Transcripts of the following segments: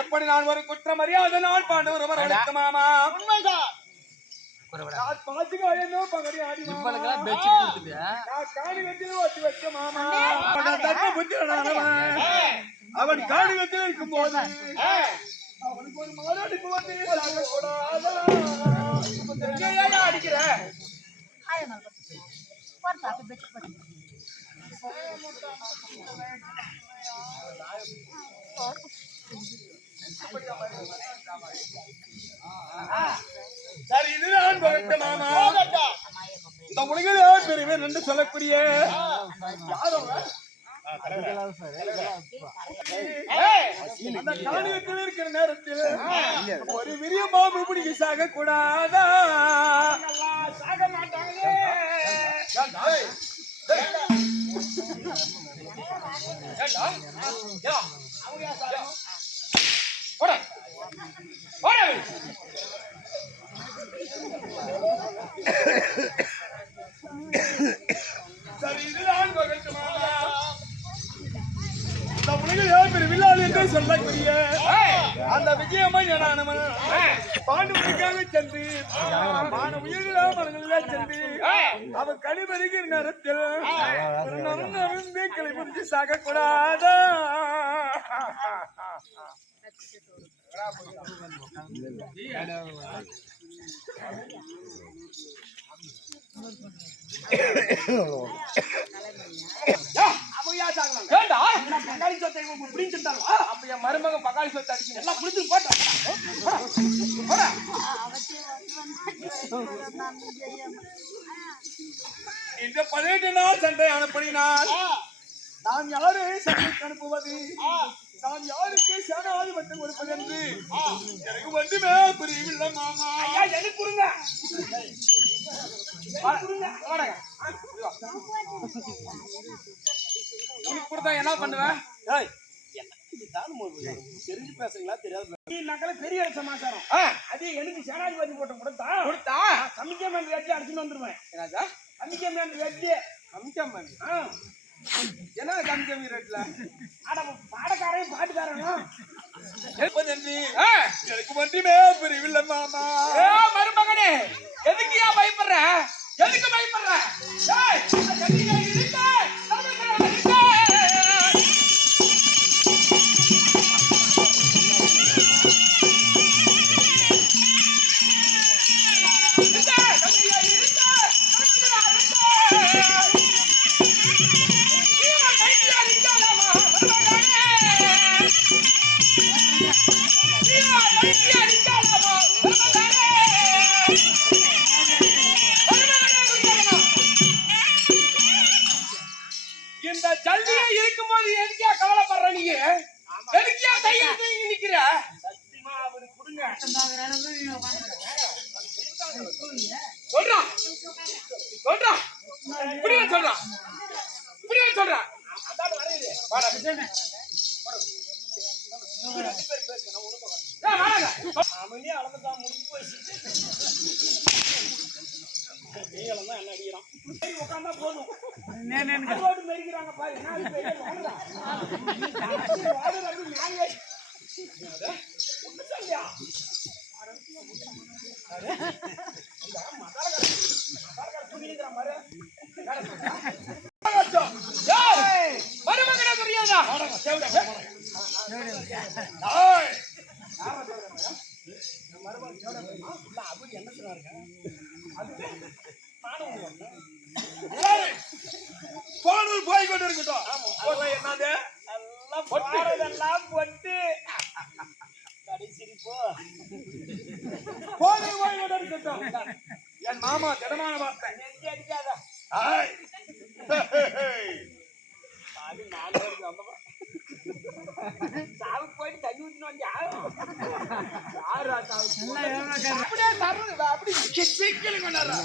எப்படி நான் ஒரு குற்றம் அறியாத நான் பாண்டவர் மரணித்த மாமா உண்மைதான். அவன் காணிகத்தில் இருக்கும் போது அவனுக்கு ஒரு மாரடிப்பு வந்து அடிக்கிற சரி இதுதான் பகட்ட மாமா இந்த உலகில் யார் பெறுவேன் என்று சொல்லக்கூடிய அந்த காணியத்தில் இருக்கிற நேரத்தில் ஒரு விரிய மாமி பிடிக்க சாக கூடாதா சாக மாட்டாங்களே சரி இதுதான் பகட்டுமா இந்த உலகில் யார் பெரிய வில்லாளி என்று சொல்லக்கூடிய அந்த விஜயமன் பாண்டுவனுக்காக சென்று மான உயிர்களா மனங்களிலே சென்று அவன் கழிவருகிற நேரத்தில் நருந்து கிளம்பி சாகக்கூடாதா மருமகன் பகாளி சொத்து அடிக்கணும் எல்லாம் புடிச்சு போட்டா இந்த 18 நாள் சண்டை அனுப்பினால் நான் யாரை சண்டைக்கு அனுப்புவது நான் யாருக்கு சேனாதிபத்தியம் கொடுப்பது என்று எனக்கு மட்டுமே புரியவில்லை மாமா ஐயா எனக்கு கொடுங்க உனக்கு கொடுத்தா என்ன பண்ணுவேன் தெரிஞ்சு பேசுங்களா தெரியாது பெரிய சமாச்சாரம் அது எனக்கு சேனாதிபதி போட்ட கொடுத்தா கமிஷன் வச்சு அடிச்சுட்டு வந்துருவேன் கமிஷன் வச்சு கமிஷன் என்ன கமிஷன் ரேட்ல பாடக்காரையும் பாட்டுக்காரனும் எனக்கு மட்டுமே புரியவில்லை மாமா மருமகனே எதுக்கு ஏன் பயப்படுற எதுக்கு பயப்படுற இந்த ஜல்தியா இருக்கும்போது எதுக்கே கவலைப்படுற நீங்க எதுக்கே கையெழுத்து நிக்கிற அவரு கொடுங்க சொல்றான் இப்படியே சொல்றான் அவனே அளந்துதான் முடிஞ்சு போயிடுச்சு நீங்களும் தான் என்ன அடிக்கிறான் உட்காந்தா போதும் மெரிக்கிறாங்க பாரு போய் கொண்டு இருக்கட்டும் என்னது எல்லாம் பொட்டு போய் கொண்டு இருக்கட்டும் என் மாமா திடமான வார்த்தை அடிக்காத சாவு போயிட்டு தண்ணி ஊற்றினோம் அப்படி சீக்கிரம் கொண்டாடுறா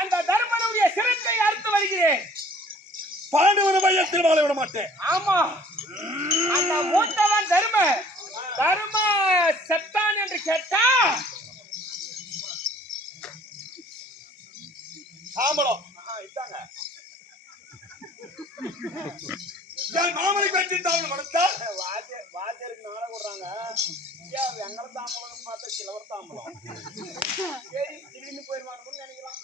அந்த தர்மனுடைய சிரத்தை அறுத்து வருகிறேன். பாண்டவர மையத்தில் வாழ விட மாட்டேன். ஆமா, அந்த மூத்தவன் தர்ம செத்தான் என்று கேட்டா சாம்பலம் இதாங்க மாமனுக்கு வச்சிருந்தாங்க மனசா வாத்தியருக்கு நாளை விடுறாங்க. எங்களை தாம்பலம் பார்த்தா சிலவர் தாம்பலம் சரி திடீர்னு போயிருவான்னு நினைக்கலாம்.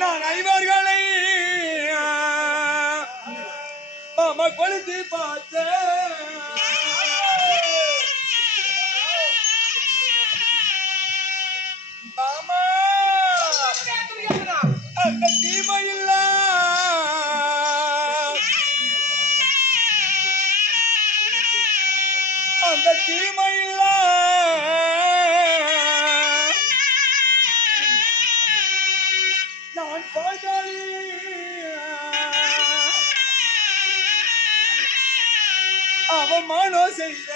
நான் ஐவர்களை மாமா கொளுத்தி பார்த்தேன். மாமா அந்த தீமையில்ல அந்த தீமையில்ல நான் பாய்தாளி அவமானம் செய்த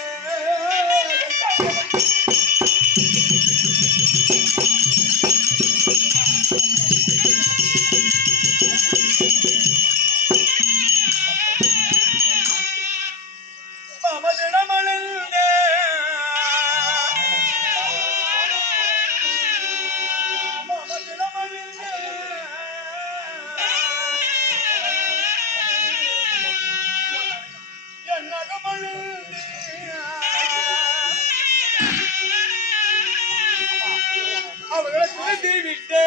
அவர்களை குறைத்து விட்டு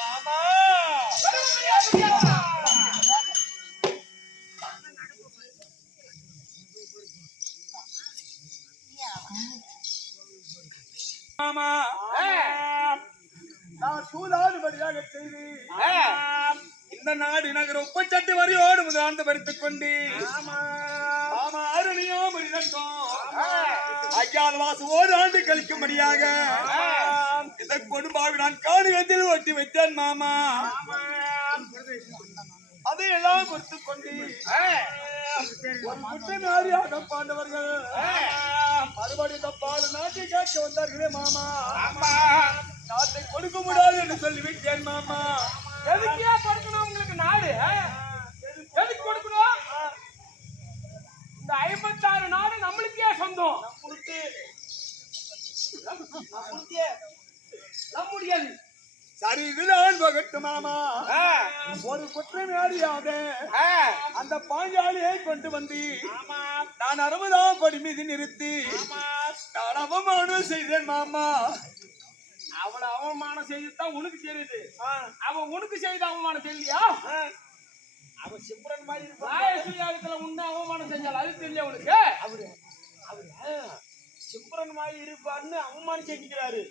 மாமா மாமா நான் சூதாடுபடியாக செய்து இந்த நாடு நகர உப்பச்சட்டி வரியோடு முதலாந்து பறித்துக் கொண்டு மாமா அருளியோ மனிதன் ஐயாத வாசம் ஓராண்டு கழிக்கும்படியாக இந்த கொடும்பாவி நான் காடுகத்தில் ஒட்டி வைத்தேன் மாமா. அதையெல்லாம் பொறுத்துக் கொண்டு ஒரு குற்றநாரியாக பாண்டவர்கள் மறுபடியும் இந்த பால் நாட்டை கேட்க வந்தார்களே மாமா. நாட்டை கொடுக்க முடியாது என்று சொல்லிவிட்டேன் மாமா. எதுக்கியா கொடுக்கணும் உங்களுக்கு நாடு? எதுக்கு கொடுக்கணும்? இந்த 56 நாடு நம்மளுக்கே சொந்தம். நம்முடையது. சரி இதுதான் பகட்டு மாமா. ஒரு குற்றவாளியாக அந்த பாஞ்சாலியை கொண்டு வந்து நான் 60ஆம் படி மீது நிறுத்தி நான் அவமானம் செய்தேன் மாமா. அவளை அவமானம் செய்துதான் உனக்கு தெரியுது. அவன் உனக்கு செய்த அவமானம் தெரியலையா? அவன் சிம்ரன் மாதிரி இருப்பாத்துல உன்ன அவமானம் செஞ்சால் அது தெரியல உனக்கு? அவரு சிம்ரன் மாதிரி இருப்பாருன்னு அவமானம் செஞ்சுக்கிறாரு.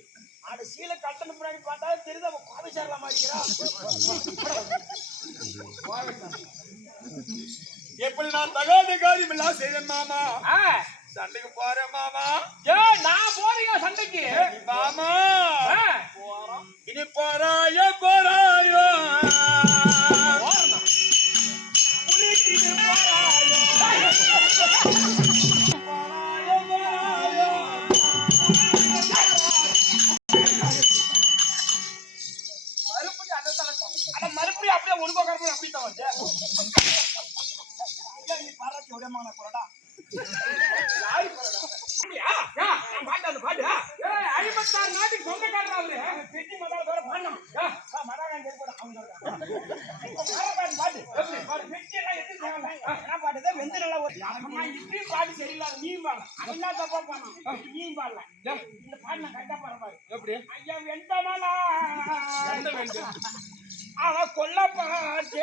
அந்த சீலை கட்டண பின்னாடி பார்த்தா தெரியுது அவன் கோவை சேரலாம் மாறிக்கிறான். எப்படி நான் தகாத காரியம் எல்லாம் செய்தேன் மாமா. ஆ, சண்டைக்கு போறேன் மாமா. ஏய், நான் போறீங்க சண்டைக்கு மாமா ஆ, இனி போறாயோ போறாயோ போறேன். புலிக்கிட்டு போறாயோ போறாயோ போறாயோ. மறுபடியும் அதைத்தான் சொன்னேன். ஆனா மறுபடியும் அப்படியே ஒரு பக்கம் அப்படி தான் வந்து நீ பாராட்டி விடமான போறடா. ஐம்பத்தாறு நாட்டுக்கு சொந்தக்காரர் அவரு பெட்டி மதால வேற பாடணும் மதாகான் பெட்டி எல்லாம் எது என்ன பாட்டுதே வெந்து நல்லா இப்பயும் பாட்டு சரியில்லாத நீயும் பாடலாம் அதெல்லாம் தப்பா பாடணும் நீயும் பாடலாம் இந்த பாட்டு நான் கரெக்டா பாடுறாரு எப்படி ஐயா வெந்தமலா எந்த வெந்து அவன் கொல்ல பாட்டு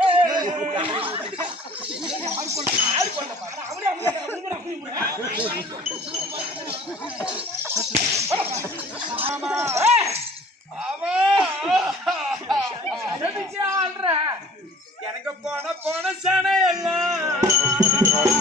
எனக்கு போன சனை எல்லாம்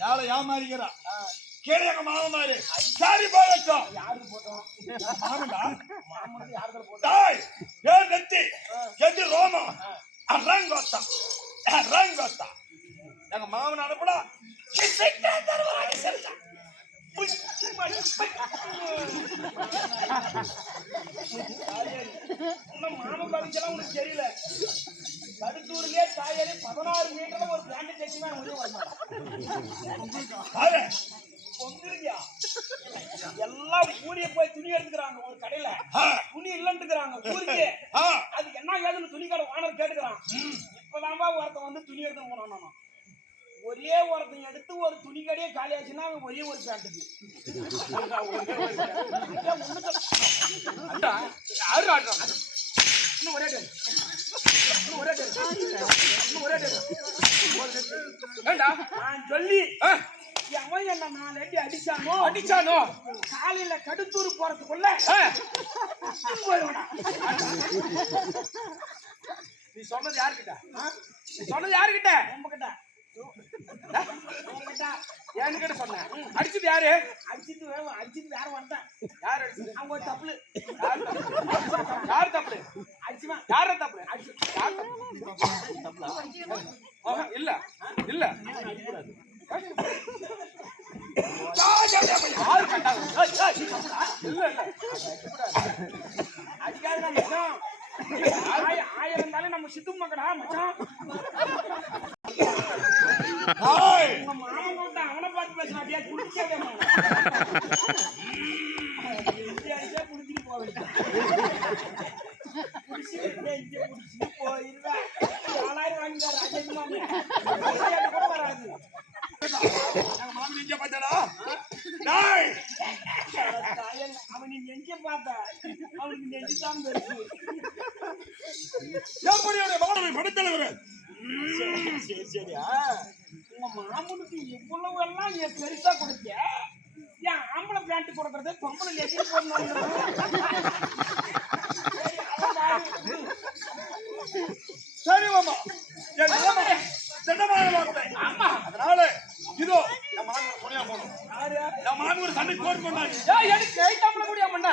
நாளை ஏமாறிக்கிறான் கேளுங்க மாமாரு சாரி போகட்டும் யாருக்கு போட்டோம் மாமண்டா மாமனுக்கு யாருக்கு போட்டோம் டாய் ஏ நெத்தி எது ரோமம் அரங்கோத்தா அரங்கோத்தா எங்க மாமன் அனுப்புடா கிசிக்கே தருவாங்க சரிடா மாமன் பரிச்செல்லாம் உனக்கு தெரியல கடுத்தூர்லயே தாயாரி 16 மீட்டர்ல ஒரு பிளான்ட் தைச்சுனா முடிவு வரமாட்டான் பொங்குறியா எல்லாம் ஊரிய போய் துணி எடுத்துக்கிறாங்க ஒரு கடையில துணி இல்லன்னுக்குறாங்க ஊருக்கு அது என்ன ஏதுன்னு துணி கடை ஓனர் கேட்டுக்கிறான் இப்பதான்பா ஒருத்தன் வந்து துணி எடுத்து போனான் ஒரே ஒருத்தன் எடுத்து ஒரு துணி கடையே காலி ஆச்சுன்னா அவன் ஒரே ஒரு பேண்ட்டுக்கு இன்னும் ஒரே நான் சொல்லி அவன் என்ன 4 அடி அடிச்சானோ காலையில கடுத்தூர் போறதுக்குள்ள நீ சொன்னது யாருக்கிட்ட உங்ககிட்ட என்கிட்ட சொன்ன அடிச்சது யாரு அடிச்சது வேற வந்தேன் யார் அடிச்சது அவங்க ஒரு தப்புல யார் தப்புல அடிச்சுவேன் யார தப்புல அடிச்சு இல்ல இல்ல யாரு கண்டாங்க இல்ல இல்ல அடிக்காத மச்சான் ஆயிரம் இருந்தாலும் நம்ம சித்து மக்கடா மச்சான் உங்க மாமன் கூட அவனை பார்த்து பேசினா குடிக்கவே குடிச்சிட்டு போவேன் போயிருவேன் 4000 வாங்கிட்டாரு ராஜேஷ் மாமன் கூட வராது மாமன் இங்க பார்த்தடா அவன் நெஞ்ச பார்த்த அவனுக்கு நெஞ்சுதான் பெருசு எப்படியோட மாணவி படுத்தலைவர் சரி சரியா உங்க மாமனுக்கு இவ்வளவு எல்லாம் என் பெருசா கொடுத்த ஏன் ஆம்பளை பேண்ட் கொடுக்கறது பொம்பளை லெஜி போடணும் சரி மாமா அப்படி கோட் பண்ணாங்க. ஏய் எனக்கு கை தாம்பல கூடிய மண்ணா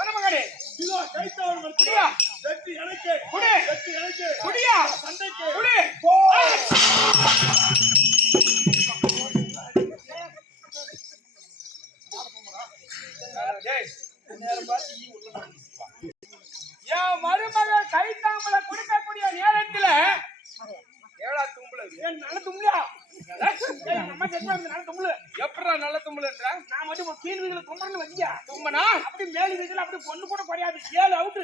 ஆமா மகனே இதோ கைத்தவர்கள் குடியா வெற்றி எனக்கு குடி வெற்றி எனக்கு குடியா சண்டைக்கு குடி போ. என் மருமக கை தாம்பல குடிக்கக்கூடிய நேரத்துல ஏழா தும்புல என் நல்ல தும்புலா நம்ம செஞ்சா நல்ல தும்புல எப்படா நல்ல தும்புலன்ற நான் மட்டும் கீழ் வீதியில தும்புறன்னு வச்சியா தும்பனா அப்படி மேல் வீதியில அப்படி பொண்ணு கூட குறையாது 7 அவுட்